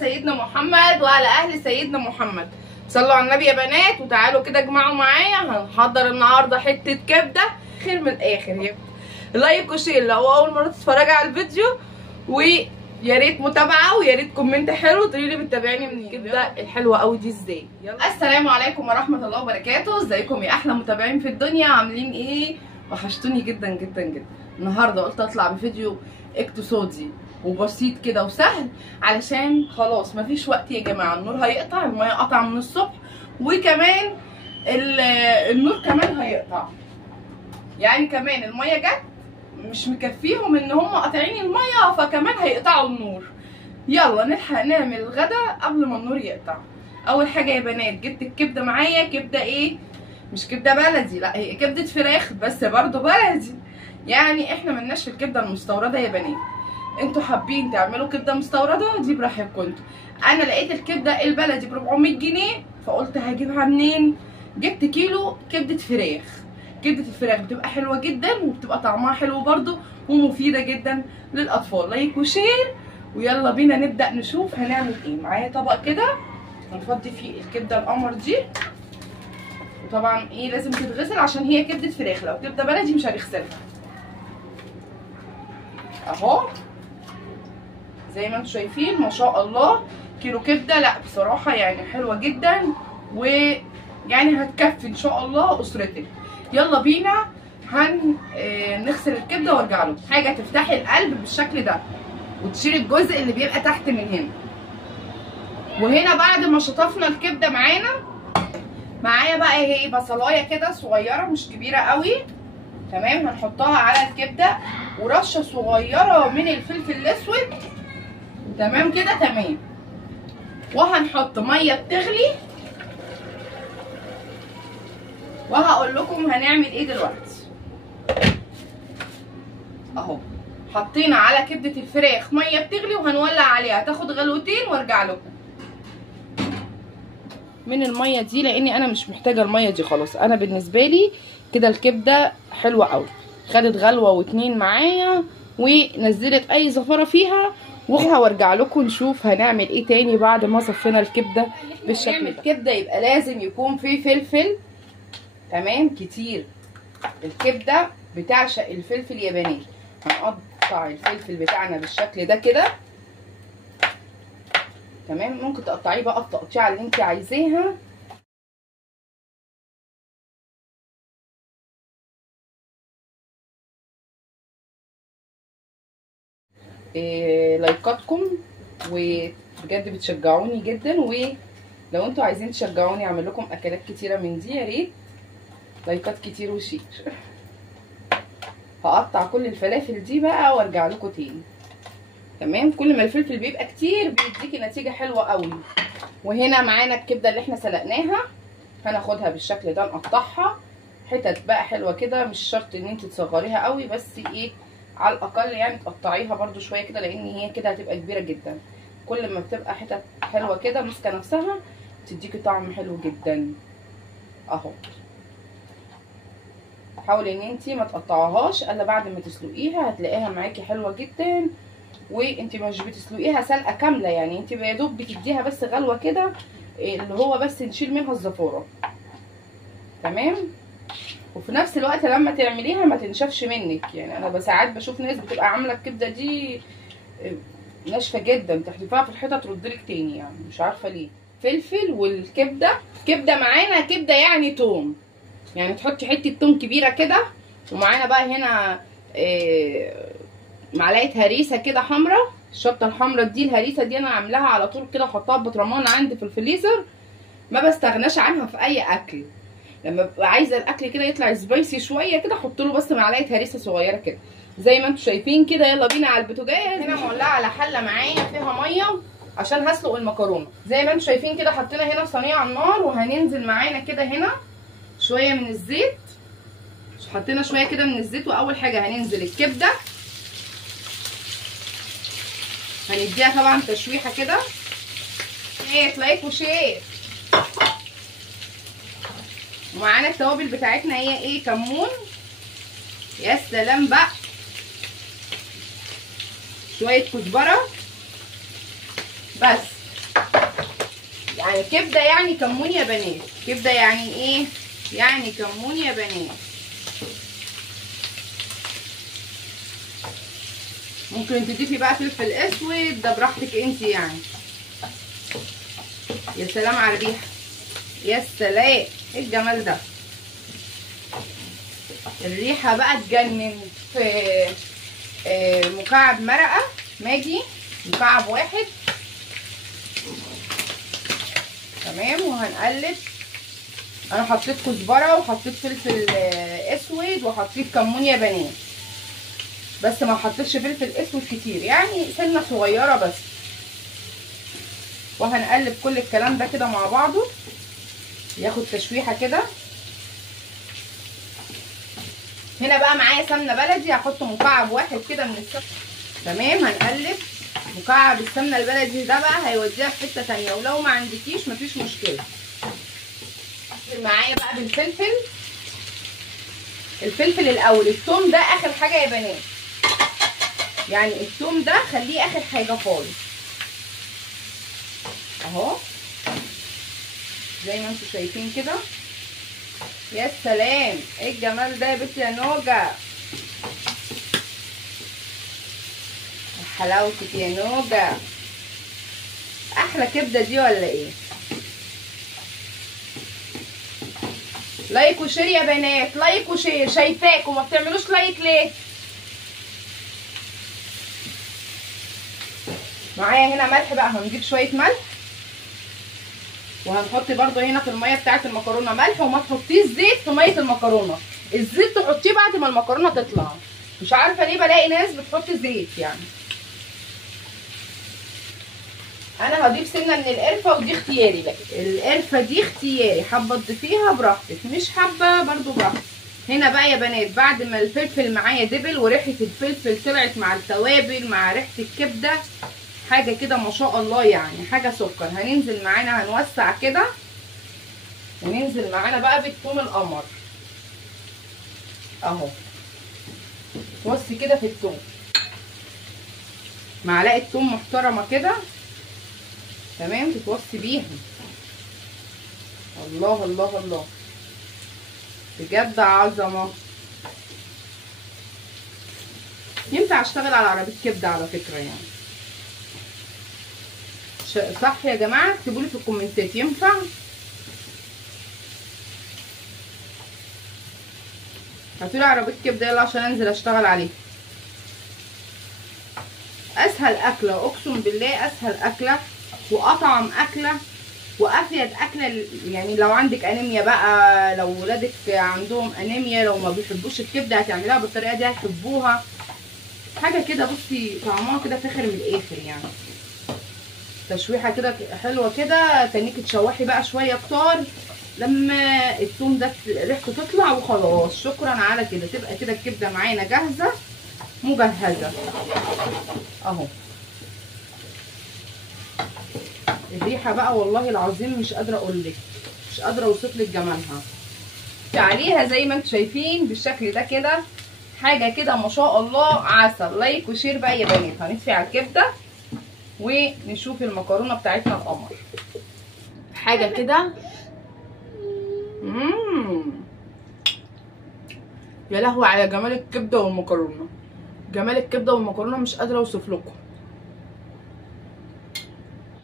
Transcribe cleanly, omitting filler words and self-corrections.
سيدنا محمد وعلى اهل سيدنا محمد. صلوا على النبي يا بنات وتعالوا كده اجمعوا معايا. هنحضر النهارده حته كبده خير من الاخر. لايك وشير لو اول مره تتفرجي على الفيديو، ويا ريت متابعه ويا ريت كومنت حلو تقولي لي بتتابعيني من الكبده الحلوه قوي دي ازاي. السلام عليكم ورحمه الله وبركاته. ازيكم يا احلى متابعين في الدنيا؟ عاملين ايه؟ وحشتوني جدا جدا جدا. النهارده قلت اطلع بفيديو اقتصادي وبسيط كده وسهل، علشان خلاص مفيش وقت يا جماعه. النور هيقطع، الميه قطع من الصبح، وكمان النور كمان هيقطع. يعني كمان الميه جت مش مكفيهم ان هم قاطعين الميه، فكمان هيقطعوا النور. يلا نلحق نعمل الغدا قبل ما النور يقطع. اول حاجه يا بنات جبت الكبده معايا. كبده ايه؟ مش كبده بلدي، لا هي كبده فراخ بس برضو بلدي. يعني احنا ملناش في الكبده المستورده يا بنات. انتوا حابين تعملوا كبده مستورده دي براحتكم انتوا. انا لقيت الكبده البلدي ب 400 جنيه، فقلت هجيبها منين؟ جبت كيلو كبده فراخ. كبده الفراخ بتبقى حلوه جدا وبتبقى طعمها حلو برده ومفيده جدا للاطفال. لايك وشير ويلا بينا نبدا نشوف هنعمل ايه. معايا طبق كده هنفضي فيه الكبده القمر دي، وطبعا ايه لازم تتغسل عشان هي كبده فراخ. لو كبده بلدي مش هنغسلها. اهو زي ما انتم شايفين ما شاء الله كيلو كبده. لا بصراحه يعني حلوه جدا، ويعني هتكفي ان شاء الله اسرتك. يلا بينا نغسل الكبده وارجع لكم. حاجه تفتحي القلب بالشكل ده وتشيلي الجزء اللي بيبقى تحت من هنا. وهنا بعد ما شطفنا الكبده معايا بقى ايه بصلايه كده صغيره مش كبيره قوي، تمام. هنحطها على الكبده ورشه صغيره من الفلفل الاسود، تمام كده تمام. وهنحط ميه بتغلي، وهقول لكم هنعمل ايه دلوقتي. اهو حطينا على كبده الفراخ ميه بتغلي وهنولع عليها تاخد غلوتين وارجع لكم من الميه دي، لاني انا مش محتاجه الميه دي خلاص. انا بالنسبه لي كده الكبده حلوه قوي، خدت غلوه واتنين معايا ونزلت اي زفره فيها وارجع لكم نشوف هنعمل ايه تاني بعد ما صفينا الكبده بالشكل ده. الكبده يبقى لازم يكون فيه فلفل، تمام، كتير. الكبده بتعشق الفلفل يا بنات. هنقطع الفلفل بتاعنا بالشكل ده كده، تمام. ممكن تقطعيه بقى التقطيعه اللي انت عايزاها. لايكاتكم وبجد بتشجعوني جدا، ولو انتوا عايزين تشجعوني اعمل لكم اكلات كتيره من دي يا ريت لايكات كتير وشير. هقطع كل الفلافل دي بقى وارجع لكم تاني، تمام. كل ما الفلفل بيبقى كتير بيديكي نتيجه حلوه قوي. وهنا معانا الكبده اللي احنا سلقناها، هناخدها بالشكل ده نقطعها حتت بقى حلوه كده. مش شرط ان انت تصغريها قوي، بس ايه على الاقل يعني تقطعيها برده شويه كده، لان هي كده هتبقى كبيره جدا. كل ما بتبقى حتت حلوه كده ماسكه نفسها تديكي طعم حلو جدا. اهو حاولي ان انتي ما تقطعوهاش الا بعد ما تسلقيها، هتلاقيها معاكي حلوه جدا. وانتي مش بتسلقيها سلقه كامله، يعني انتي يا دوب بتديها بس غلوه كده، اللي هو بس نشيل منها الزفاره، تمام. وفي نفس الوقت لما تعمليها ما تنشفش منك. يعني انا ساعات بشوف ناس بتبقى عامله الكبده دي ناشفه جدا، تحدفيها في الحيطه تردلك تاني، يعني مش عارفه ليه. فلفل والكبده معانا كبده يعني توم، يعني تحطي حته توم كبيره كده. ومعانا بقى هنا معلقه هريسه كده حمراء. الشطه الحمراء دي الهريسه دي انا عاملاها على طول كده، احطها بطرمان عندي في الفريزر، ما بستغناش عنها في اي اكل. لما ببقى عايزه الاكل كده يطلع سبايسي شويه كده احط له بس معلقه هريسه صغيره كده زي ما انتم شايفين كده. يلا بينا على البوتاجاز. هنا مولعه على حله معايا فيها ميه عشان هسلق المكرونه. زي ما انتم شايفين كده حطينا هنا صينيه على النار، وهننزل معانا كده هنا شويه من الزيت. حطينا شويه كده من الزيت، واول حاجه هننزل الكبده، هنديها طبعا تشويحه كده. لايك وشير. ومعانا التوابل بتاعتنا هي ايه؟ كمون، يا سلام بقى، شويه كزبره بس. يعني كبده يعني كمون يا بنات، كبده يعني ايه؟ يعني كمون يا بنات. ممكن تضيفي بقى فلفل اسود، ده براحتك انت يعني. يا سلام على الريحه، يا سلام، ايه الجمال ده. الريحه بقى تجنن. في مكعب مرقه ماجي، مكعب واحد. تمام. وهنقلب. انا حطيت كزبره وحطيت فلفل اسود وحطيت كمون يا بنات، بس ما حطيتش فلفل اسود كتير، يعني سنه صغيره بس. وهنقلب كل الكلام ده كده مع بعضه ياخد تشويحه كده. هنا بقى معايا سمنه بلدي، هحط مكعب واحد كده من السمنه. تمام. هنقلب. مكعب السمنه البلدي ده بقى هيوديها في حته تانيه، ولو ما عندكيش مفيش مشكله. معايا بقى بالفلفل. الفلفل الاول، الثوم ده اخر حاجه يا بنات، يعني الثوم ده خليه اخر حاجه خالص اهو، زي ما انتم شايفين كده. يا سلام، ايه الجمال ده يا بنتي يا نوجه، حلاوتك يا نوجه. احلى كبده دي ولا ايه؟ لايك وشير يا بنات، لايك وشير. شايفاكم ما بتعملوش لايك ليه؟ معايا هنا ملح بقى، هنجيب شويه ملح وهنحط برده هنا في الميه بتاعه المكرونه ملح. وما تحطيش زيت في ميه المكرونه، الزيت تحطيه بعد ما المكرونه تطلع. مش عارفه ليه بلاقي ناس بتحط زيت يعني. انا هضيف سنه من القرفه ودي اختياري بقى، القرفه دي اختياري، حابه تضيفيها براحتك، مش حابه برده براحتك. هنا بقى يا بنات بعد ما الفلفل معايا دبل وريحه الفلفل طلعت مع التوابل مع ريحه الكبده، حاجه كده ما شاء الله، يعني حاجه سكر. هننزل معانا، هنوسع كده وننزل معانا بقى بالثوم القمر اهو. توصي كده في الثوم، معلقه ثوم محترمه كده. تمام. تتوصي بيها. الله الله الله، بجد عظمه. ينفع اشتغل على عربيه كبده على فكره يعني. صح يا جماعه؟ اكتبوا لي في الكومنتات ينفع. هاتولي عربيه كبده يلا عشان انزل اشتغل عليها. اسهل اكله، اقسم بالله اسهل اكله واطعم اكله وافيد اكله. يعني لو عندك انيميا بقى، لو ولادك عندهم انيميا، لو ما بيحبوش الكبده هتعمليها بالطريقه دي هيحبوها. حاجه كده بصي طعمها كده فاخر من الاخر يعني. تشويحه كده حلوه كده، تنيكي تشوحي بقى شويه كتار لما الثوم ده ريحته تطلع وخلاص. شكرا على كده، تبقى كده الكبده معانا جاهزه مجهزه اهو. الريحه بقى والله العظيم مش قادره اقول لك، مش قادره اوصف لك جمالها. عليها زي ما انتم شايفين بالشكل ده كده، حاجه كده ما شاء الله عسل. لايك وشير بقى يا بنات. هنطفي على الكبده ونشوف المكرونه بتاعتنا القمر. حاجه كده يا لهوي على جمال الكبده والمكرونه. جمال الكبده والمكرونه مش قادره اوصف لكم.